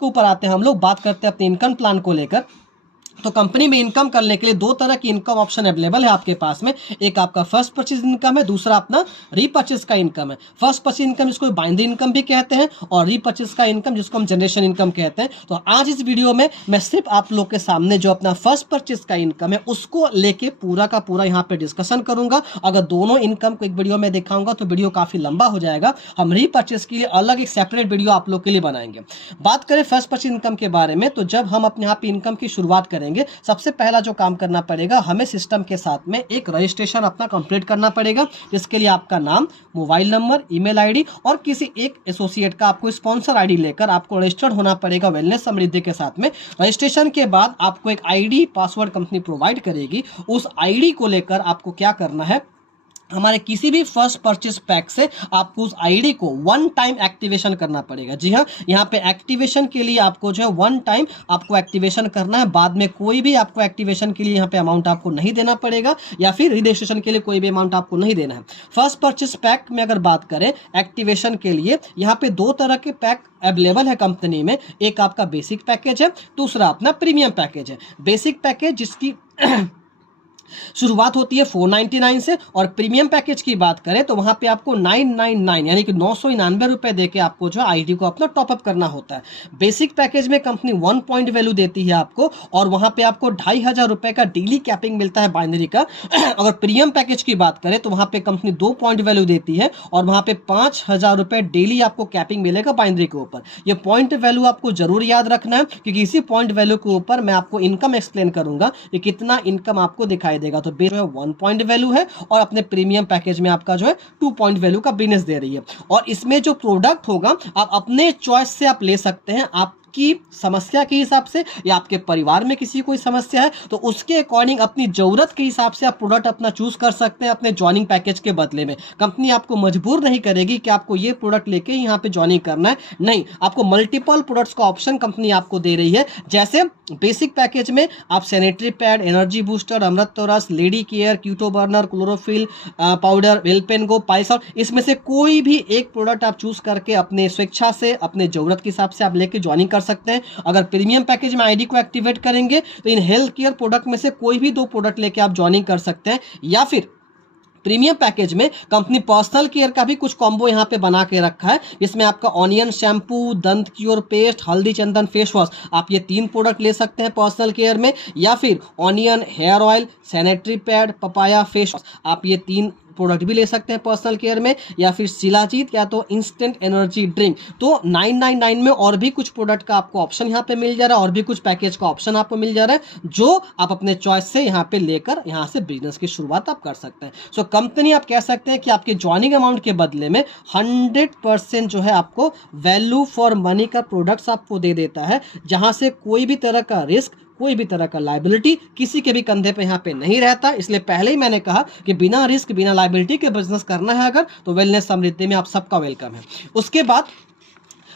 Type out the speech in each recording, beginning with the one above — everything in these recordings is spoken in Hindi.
के ऊपर आते हैं हम लोग, बात करते हैं अपने इनकम प्लान को लेकर। तो कंपनी में इनकम करने के लिए दो तरह की इनकम ऑप्शन अवेलेबल है आपके पास में। एक आपका फर्स्ट परचेज इनकम है, दूसरा अपना रीपर्चेज का इनकम है। फर्स्ट परचेज इनकम जिसको बाइनरी इनकम भी कहते हैं, और रीपर्चेज का इनकम जिसको हम जनरेशन इनकम कहते हैं। तो आज इस वीडियो में मैं सिर्फ आप लोग के सामने जो अपना फर्स्ट परचेज का इनकम है उसको लेके पूरा का पूरा यहाँ पे डिस्कशन करूंगा। अगर दोनों इनकम को एक वीडियो में दिखाऊंगा तो वीडियो काफी लंबा हो जाएगा। हम रीपर्चेज के लिए अलग एक सेपरेट वीडियो आप लोग के लिए बनाएंगे। बात करें फर्स्ट परचेज इनकम के बारे में, तो जब हम अपने यहाँ पे इनकम की शुरुआत करेंगे, सबसे पहला जो काम करना पड़ेगा, हमें सिस्टम के साथ में एक रजिस्ट्रेशन अपना कंप्लीट करना पड़ेगा। जिसके लिए आपका नाम, मोबाइल नंबर, ईमेल आईडी और किसी एक एसोसिएट का आपको स्पॉन्सर आईडी लेकर आपको रजिस्टर्ड होना पड़ेगा वेलनेस समृद्धि के साथ में। रजिस्ट्रेशन के बाद आपको एक आईडी पासवर्ड कंपनी प्रोवाइड करेगी। उस आईडी को लेकर आपको क्या करना है, हमारे किसी भी फर्स्ट परचेज पैक से आपको उस आईडी को वन टाइम एक्टिवेशन करना पड़ेगा। जी हाँ, यहाँ पे एक्टिवेशन के लिए आपको जो है वन टाइम आपको एक्टिवेशन करना है। बाद में कोई भी आपको एक्टिवेशन के लिए यहाँ पे अमाउंट आपको नहीं देना पड़ेगा, या फिर रजिस्ट्रेशन के लिए कोई भी अमाउंट आपको नहीं देना है। फर्स्ट परचेज पैक में अगर बात करें एक्टिवेशन के लिए, यहाँ पे दो तरह के पैक अवेलेबल है कंपनी में। एक आपका बेसिक पैकेज है, दूसरा अपना प्रीमियम पैकेज है। बेसिक पैकेज जिसकी शुरुआत होती है 499 से, और प्रीमियम पैकेज की बात करें तो वहां पे आपको 999 यानी कि 999 रुपए देके आपको जो आईडी को अपना टॉपअप करना होता है। बेसिक पैकेज में कंपनी 1 पॉइंट वैल्यू देती है आपको, और वहां पे आपको 2500 रुपए का डेली कैपिंग मिलता है बाइनरी का। अगर प्रीमियम पैकेज की बात करें तो वहां पे कंपनी 2 पॉइंट वैल्यू देती है, और वहां पे 5000 रुपए डेली आपको कैपिंग मिलेगा बाइनरी के ऊपर। ये पॉइंट वैल्यू आपको जरूर याद रखना है, क्योंकि इसी पॉइंट वैल्यू के ऊपर मैं आपको इनकम एक्सप्लेन करूंगा कि कितना इनकम आपको दिखाई देगा। तो जो है 1 पॉइंट वैल्यू है, और अपने प्रीमियम पैकेज में आपका जो है 2 पॉइंट वैल्यू का बिजनेस दे रही है। और इसमें जो प्रोडक्ट होगा आप अपने चॉइस से आप ले सकते हैं। आप की समस्या के हिसाब से, या आपके परिवार में किसी कोई समस्या है तो उसके अकॉर्डिंग अपनी जरूरत के हिसाब से आप प्रोडक्ट अपना चूज कर सकते हैं अपने ज्वाइनिंग पैकेज के बदले में। कंपनी आपको मजबूर नहीं करेगी कि आपको ये प्रोडक्ट लेके यहाँ पे ज्वाइनिंग करना है, नहीं, आपको मल्टीपल प्रोडक्ट्स का ऑप्शन कंपनी आपको दे रही है। जैसे बेसिक पैकेज में आप सैनिटरी पैड, एनर्जी बूस्टर, अमृत रस, लेडी केयर, कीटो बर्नर, क्लोरोफिल पाउडर, वेलपेन गो, पाइसॉल, इसमें से कोई भी एक प्रोडक्ट आप चूज करके अपने स्वेच्छा से अपने जरूरत के हिसाब से आप लेके ज्वाइनिंग कर सकते हैं। अगर प्रीमियम पैकेज में आईडी को एक्टिवेट करेंगे तो इन हेल्थ केयर प्रोडक्ट में से कोई भी 2 प्रोडक्ट लेके आप ज्वाइनिंग कर सकते हैं। या फिर प्रीमियम पैकेज में कंपनी पर्सनल केयर का भी कुछ कॉम्बो यहाँ पे बना के रखा है, जिसमें आपका ऑनियन शैम्पू, दंत क्योर पेस्ट, हल्दी चंदन फेस वॉश, आप ये 3 प्रोडक्ट ले सकते हैं पर्सनल केयर में। या फिर onion hair oil, sanitary pad, papaya face wash, आप ये 3 प्रोडक्ट भी ले सकते हैं पर्सनल केयर में। या फिर शिलाजीत या तो इंस्टेंट एनर्जी ड्रिंक। तो 999 में और भी कुछ प्रोडक्ट का आपको ऑप्शन यहाँ पे मिल जा रहा है, और भी कुछ पैकेज का ऑप्शन आपको मिल जा रहा है, जो आप अपने चॉइस से यहाँ पे लेकर यहाँ से बिजनेस की शुरुआत आप कर सकते हैं। सो कंपनी आप कह सकते हैं कि आपके ज्वाइनिंग अमाउंट के बदले में 100% जो है आपको वैल्यू फॉर मनी का प्रोडक्ट्स आपको दे देता है, जहां से कोई भी तरह का रिस्क, कोई भी तरह का लायबिलिटी किसी के भी कंधे पे यहाँ पे नहीं रहता। इसलिए पहले ही मैंने कहा कि बिना रिस्क, बिना लायबिलिटी के बिजनेस करना है अगर, तो वेलनेस समृद्धि में आप सबका वेलकम है। उसके बाद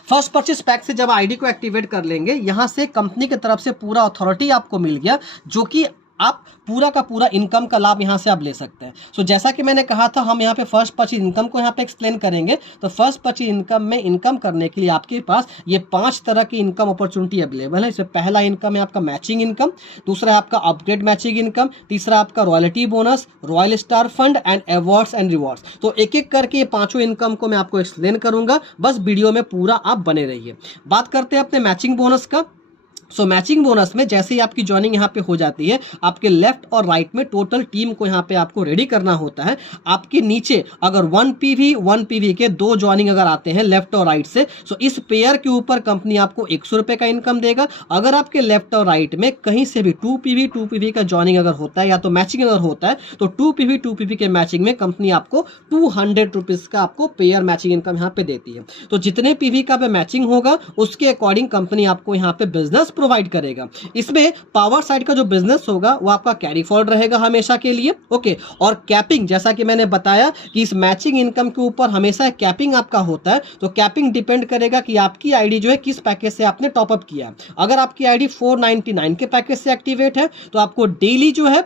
फर्स्ट परचेज पैक से जब आईडी को एक्टिवेट कर लेंगे, यहां से कंपनी की तरफ से पूरा अथॉरिटी आपको मिल गया, जो कि आप पूरा का पूरा इनकम का लाभ यहां से आप ले सकते हैं। सो जैसा कि मैंने कहा था, हम यहां पे फर्स्ट परचेज इनकम को यहां पे एक्सप्लेन करेंगे। तो फर्स्ट परचेज इनकम में इनकम करने के लिए आपके पास ये 5 तरह की इनकम अपॉर्चुनिटी अवेलेबल है। इसमें पहला इनकम है आपका मैचिंग इनकम, दूसरा है आपका अपग्रेड मैचिंग इनकम, तीसरा आपका royalty bonus, royal star fund and awards and rewards. तो एक एक करके ये 5 इनकम को मैं आपको एक्सप्लेन करूंगा, बस वीडियो में पूरा आप बने रहिए। बात करते हैं अपने मैचिंग बोनस का। सो मैचिंग बोनस में जैसे ही आपकी ज्वाइनिंग यहाँ पे हो जाती है, आपके लेफ्ट और राइट में टोटल टीम को यहाँ पे आपको रेडी करना होता है। आपके नीचे अगर 1 पीवी के 2 ज्वाइनिंग अगर आते हैं लेफ्ट और राइट से, सो इस पेयर के ऊपर कंपनी आपको 100 रुपए का इनकम देगा। अगर आपके लेफ्ट और राइट में कहीं से भी 2 पीवी का ज्वाइनिंग अगर होता है, या तो मैचिंग अगर होता है, तो 2 पीवी के मैचिंग में कंपनी आपको 200 रुपीज का आपको पेयर मैचिंग इनकम यहाँ पे देती है। तो जितने पीवी का पे मैचिंग होगा उसके अकॉर्डिंग कंपनी आपको यहाँ पे बिजनेस प्रोवाइड करेगा। इसमें पावर साइड का जो बिजनेस होगा वो आपका कैरी फॉरवर्ड रहेगा हमेशा के लिए, ओके। और कैपिंग, जैसा कि मैंने बताया कि इस मैचिंग इनकम के ऊपर हमेशा कैपिंग आपका होता है। तो कैपिंग डिपेंड करेगा कि आपकी आईडी जो है किस पैकेज से आपने टॉपअप किया। अगर आपकी आईडी 499 के पैकेज से एक्टिवेट है तो आपको डेली जो है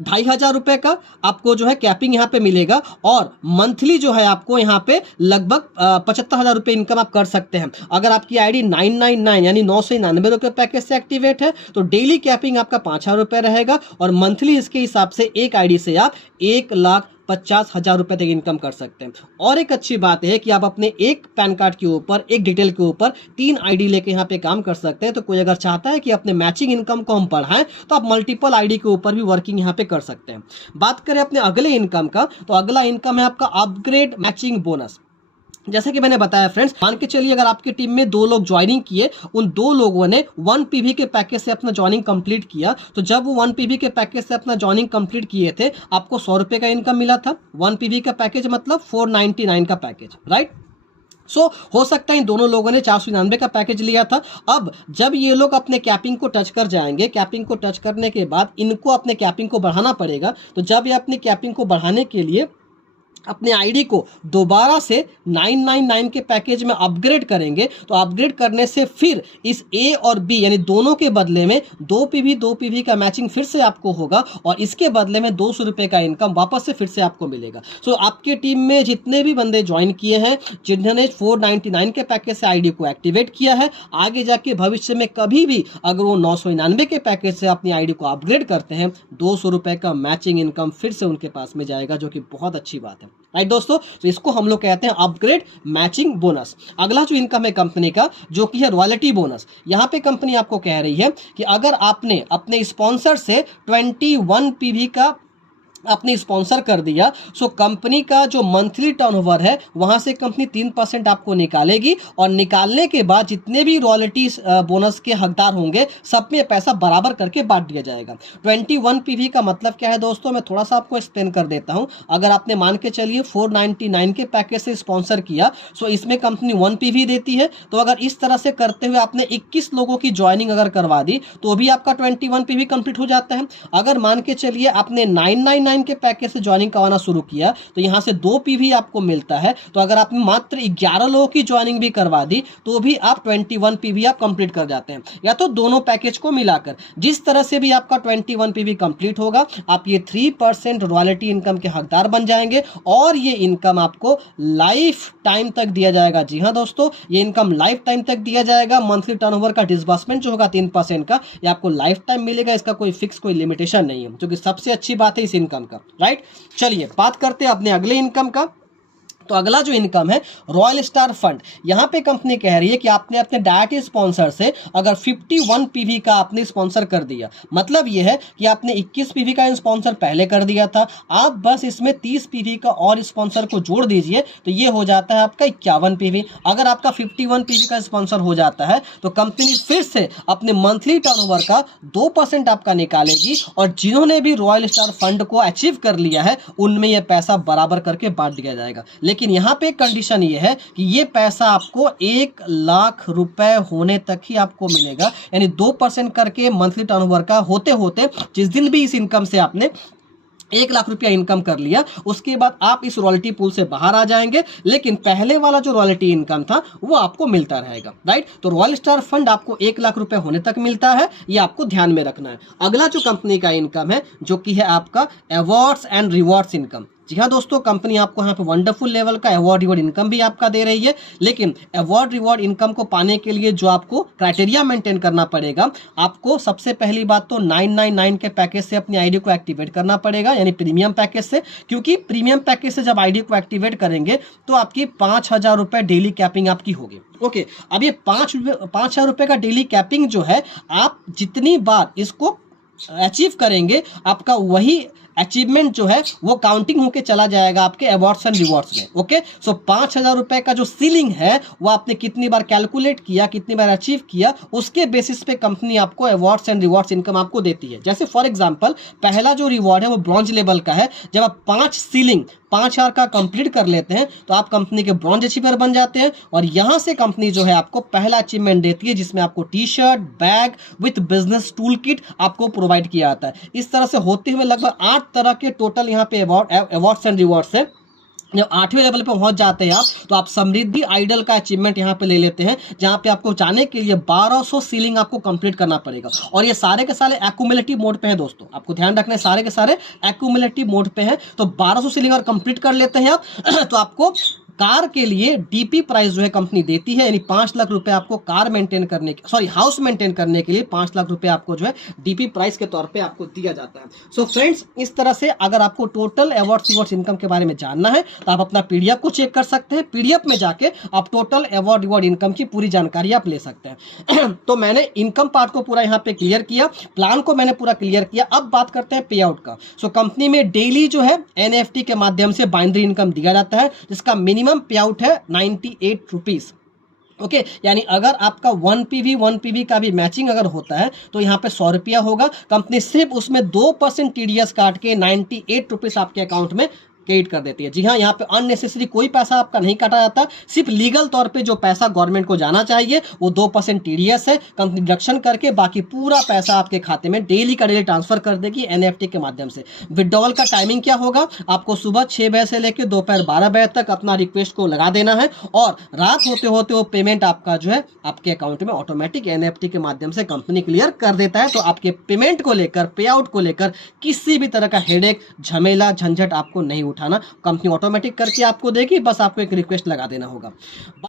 ₹2,500 का आपको जो है कैपिंग यहाँ पे मिलेगा और मंथली जो है आपको यहाँ पे लगभग 75,000 रुपये इनकम आप कर सकते हैं। अगर आपकी आईडी 999 यानी 999 रुपये पैकेज से एक्टिवेट है तो डेली कैपिंग आपका 5,000 रुपये रहेगा और मंथली इसके हिसाब से एक आईडी से आप 1,50,000 रुपये तक इनकम कर सकते हैं। और एक अच्छी बात है कि आप अपने एक पैन कार्ड के ऊपर, एक डिटेल के ऊपर 3 आईडी लेके यहाँ पे काम कर सकते हैं। तो कोई अगर चाहता है कि अपने मैचिंग इनकम को हम बढ़ाएं तो आप मल्टीपल आईडी के ऊपर भी वर्किंग यहाँ पे कर सकते हैं। बात करें अपने अगले इनकम का, तो अगला इनकम है आपका अपग्रेड मैचिंग बोनस। जैसे कि मैंने बताया फ्रेंड्स, मान के चलिए अगर आपकी टीम में 2 लोग ज्वाइनिंग किए, उन 2 लोगों ने 1 पीवी के पैकेज से अपना ज्वाइनिंग कंप्लीट किया, तो जब वो 1 पीवी के पैकेज से अपना ज्वाइनिंग कंप्लीट किए थे, आपको 100 रुपये का इनकम मिला था। 1 पीवी का पैकेज मतलब 499 का पैकेज, राइट। हो सकता है इन दोनों लोगों ने 499 का पैकेज लिया था। अब जब ये लोग अपने कैपिंग को टच कर जाएंगे, कैपिंग को टच करने के बाद इनको अपने कैपिंग को बढ़ाना पड़ेगा। तो जब ये अपनी कैपिंग को बढ़ाने के लिए अपने आईडी को दोबारा से 999 के पैकेज में अपग्रेड करेंगे, तो अपग्रेड करने से फिर इस ए और बी यानी दोनों के बदले में 2 पीवी का मैचिंग फिर से आपको होगा और इसके बदले में 200 रुपये का इनकम वापस से फिर से आपको मिलेगा। आपके टीम में जितने भी बंदे ज्वाइन किए हैं, जिन्होंने 499 के पैकेज से आईडी को एक्टिवेट किया है, आगे जाके भविष्य में कभी भी अगर वो 999 के पैकेज से अपनी आईडी को अपग्रेड करते हैं, 200 रुपये का मैचिंग इनकम फिर से उनके पास में जाएगा, जो कि बहुत अच्छी बात है, राइट दोस्तों। तो इसको हम लोग कहते हैं अपग्रेड मैचिंग बोनस। अगला जो इनकम है कंपनी का, जो कि है रॉयल्टी बोनस। यहाँ पे कंपनी आपको कह रही है कि अगर आपने अपने स्पॉन्सर से 21 पीवी का आपने स्पॉन्सर कर दिया, सो कंपनी का जो मंथली टर्नओवर है वहां से कंपनी 3% आपको निकालेगी और निकालने के बाद जितने भी रॉयल्टी बोनस के हकदार होंगे सब में पैसा बराबर करके बांट दिया जाएगा। 21 पीवी का मतलब क्या है दोस्तों, मैं थोड़ा सा आपको एक्सप्लेन कर देता हूं। अगर आपने मान के चलिए 499 के पैकेज से स्पॉन्सर किया, सो इसमें कंपनी 1 पीवी देती है। तो अगर इस तरह से करते हुए आपने 21 लोगों की ज्वाइनिंग अगर करवा दी तो भी आपका 21 पीवी कंप्लीट हो जाता है। अगर मान के चलिए आपने 999 के पैकेज से ज्वाइनिंग करवाना शुरू किया तो यहां से 2 पीवी आपको मिलता है। तो अगर आपने मात्र 11 लोगों की ज्वाइनिंग भी करवा दी तो भी आप 21 पीवी आप कंप्लीट कर जाते हैं, या तो दोनों पैकेज को मिलाकर। जिस तरह से भी आपका 21 पीवी कंप्लीट होगा, आप ये 3% रॉयल्टी इनकम के हकदार बन जाएंगे और ये इनकम आपको लाइफ टाइम तक दिया जाएगा। जी हाँ दोस्तों, ये इनकम लाइफ टाइम तक दिया जाएगा। मंथली टर्नओवर का डिसबर्समेंट जो होगा 3% का, ये आपको लाइफ टाइम मिलेगा। इसका कोई फिक्स, कोई लिमिटेशन नहीं है, जो कि सबसे अच्छी बात है इस इनकम का, राइट। चलिए बात करते हैं अपने अगले इनकम का। तो अगला जो इनकम है रॉयल स्टार फंड। यहां पे कंपनी कह रही है कि आपने अपने डायरेक्ट स्पॉन्सर से अगर 51 पीवी का आपने स्पॉन्सर कर दिया, मतलब यह है कि आपने 21 पीवी का स्पॉन्सर पहले कर दिया था, आप बस इसमें 30 पीवी का और स्पॉन्सर को जोड़ दीजिए तो ये हो जाता है आपका 51 पीवी। अगर आपका 51 पीवी का स्पॉन्सर हो जाता है तो कंपनी फिर से अपने मंथली टर्नओवर का 2% आपका निकालेगी और जिन्होंने भी रॉयल स्टार फंड को अचीव कर लिया है उनमें यह पैसा बराबर करके बांट दिया जाएगा। लेकिन यहां पे कंडीशन ये है कि ये पैसा आपको 1 लाख रुपए होने तक ही आपको मिलेगा, यानी 2% करके मंथली टर्नओवर का होते होते जिस दिन भी इस इनकम से आपने 1 लाख रुपया इनकम कर लिया, उसके बाद आप इस रॉयल्टी पूल से बाहर आ जाएंगे। लेकिन पहले वाला जो रॉयल्टी इनकम था वो आपको मिलता रहेगा, राइट। तो रॉयल स्टार फंड आपको 1 लाख रुपए होने तक मिलता है, ये आपको ध्यान में रखना है। अगला जो कंपनी का इनकम है जो कि है आपका अवार्ड्स एंड रिवॉर्ड्स इनकम। जी हाँ दोस्तों, कंपनी आपको यहाँ पे वंडरफुल लेवल का अवार्ड रिवॉर्ड इनकम भी आपका दे रही है। लेकिन अवार्ड रिवॉर्ड इनकम को पाने के लिए जो आपको क्राइटेरिया मेंटेन करना पड़ेगा, आपको सबसे पहली बात तो 999 के पैकेज से अपनी आईडी को एक्टिवेट करना पड़ेगा, यानी प्रीमियम पैकेज से। क्योंकि प्रीमियम पैकेज से जब आईडी को एक्टिवेट करेंगे तो आपकी 5,000 रुपये डेली कैपिंग आपकी होगी। ओके, अब ये 5,000 रुपये का डेली कैपिंग जो है, आप जितनी बार इसको अचीव करेंगे आपका वही अचीवमेंट जो है वो काउंटिंग होके चला जाएगा आपके अवार्ड्स एंड रिवॉर्ड्स में। ओके, सो 5,000 रुपए का जो सीलिंग है वो आपने कितनी बार कैलकुलेट किया, कितनी बार अचीव किया, उसके बेसिस पे कंपनी आपको अवार्ड्स एंड रिवॉर्ड्स इनकम आपको देती है। जैसे फॉर एग्जांपल पहला जो रिवॉर्ड है वो ब्रॉन्ज लेवल का है। जब आप 5 सीलिंग 5,000 का कंप्लीट कर लेते हैं तो आप कंपनी के ब्रॉन्ज अचीवर बन जाते हैं और यहां से कंपनी जो है आपको पहला अचीवमेंट देती है, जिसमें आपको T shirt, bag with business tool kit आपको प्रोवाइड किया जाता है। इस तरह से होते हुए लगभग 8 तरह के टोटल यहाँ पे अवार्ड्स एंड रिवॉर्ड्स है। जब 8वें लेवल पे पहुंच जाते हैं आप, तो आप समृद्धि आइडल का अचीवमेंट यहाँ पे ले लेते हैं, जहाँ पे आपको जाने के लिए 1200 सीलिंग आपको कंप्लीट करना पड़ेगा। और ये सारे के सारे एक्यूमुलेटिव मोड पे हैं दोस्तों, आपको ध्यान रखना है सारे के सारे एक्यूमुलेटिव मोड पे हैं। तो 1200 सीलिंग अगर कंप्लीट कर लेते हैं आप तो आपको कार के लिए डीपी प्राइस जो है कंपनी देती है, यानी 5 लाख रुपए आपको कार मेंटेन करने के, सॉरी हाउस मेंटेन करने के लिए 5 लाख रुपए आपको जो है डीपी प्राइस के तौर पे आपको दिया जाता है। सो फ्रेंड्स, इस तरह से अगर आपको टोटल अवार्ड इनकम के बारे में जानना है तो आप अपना पीडीएफ को चेक कर सकते हैं। पीडीएफ में जाके आप टोटल अवार्ड इनकम की पूरी जानकारी आप ले सकते हैं। तो मैंने इनकम पार्ट को पूरा यहाँ पे क्लियर किया, प्लान को मैंने पूरा क्लियर किया। अब बात करते हैं पे आउट का। सो कंपनी में डेली जो है एनएफटी के माध्यम से बाइनरी इनकम दिया जाता है, जिसका मिनिमम पे आउट है 98 रुपीज। ओके, यानी अगर आपका 1 पीवी का भी मैचिंग अगर होता है तो यहाँ पे 100 रुपया होगा। कंपनी सिर्फ उसमें 2% टीडीएस काट के 98 रुपीज आपके अकाउंट में क्रेडिट कर देती है। जी हाँ, यहाँ पे अननेसेसरी कोई पैसा आपका नहीं काटा जाता, सिर्फ लीगल तौर पे जो पैसा गवर्नमेंट को जाना चाहिए वो 2% टीडीएस है, कंपनी डिडक्शन करके बाकी पूरा पैसा आपके खाते में डेली का डेली ट्रांसफर कर देगी एनएफटी के माध्यम से। विड्रॉल का टाइमिंग क्या होगा, आपको सुबह 6 बजे से लेकर दोपहर 12 बजे तक अपना रिक्वेस्ट को लगा देना है, और रात होते होते वो पेमेंट आपका जो है आपके अकाउंट में ऑटोमेटिक एनएफटी के माध्यम से कंपनी क्लियर कर देता है। तो आपके पेमेंट को लेकर, पे आउट को लेकर किसी भी तरह का हेडेक, झमेला, झंझट आपको नहीं उठाना, कंपनी ऑटोमेटिक करके आपको देगी, बस आपको एक रिक्वेस्ट लगा देना होगा।